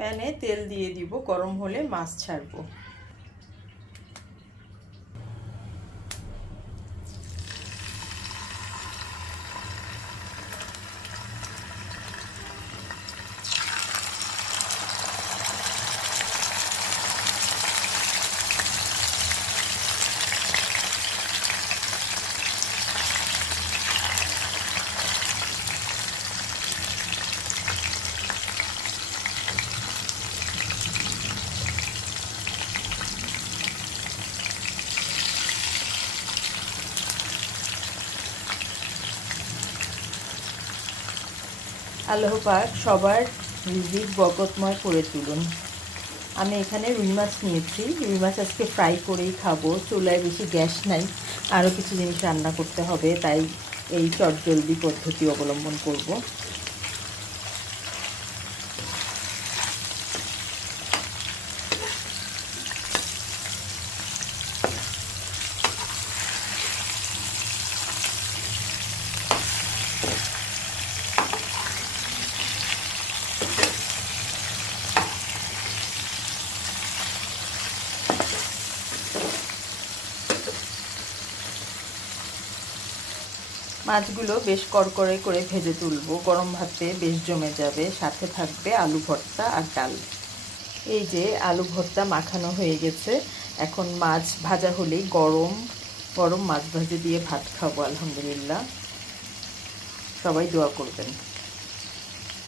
প্যানে তেল দিয়ে দিব, গরম হলে মাছ ছাড়বো। আল্লাহ পাক সবার রিজিক বরকতময় করে তুলুন। আমি এখানে রুই মাছ নিয়েছি। রুই মাছ আজকে ফ্রাই করেই খাবো। চুলায় বেশি গ্যাস নাই, আরও কিছু জিনিস রান্না করতে হবে, তাই এই চটজলদি পদ্ধতি অবলম্বন করব। মাছগুলো বেশ কড়কড়ে করে ভেজে তুলবো, গরম ভাতে বেশ জমে যাবে। সাথে থাকবে আলু ভর্তা আর ডাল। এই যে আলু ভর্তা মাখানো হয়ে গেছে। এখন মাছ ভাজা হলেই গরম গরম মাছ ভাজি দিয়ে ভাত খাবো। আলহামদুলিল্লাহ, সবাই দোয়া করবেন।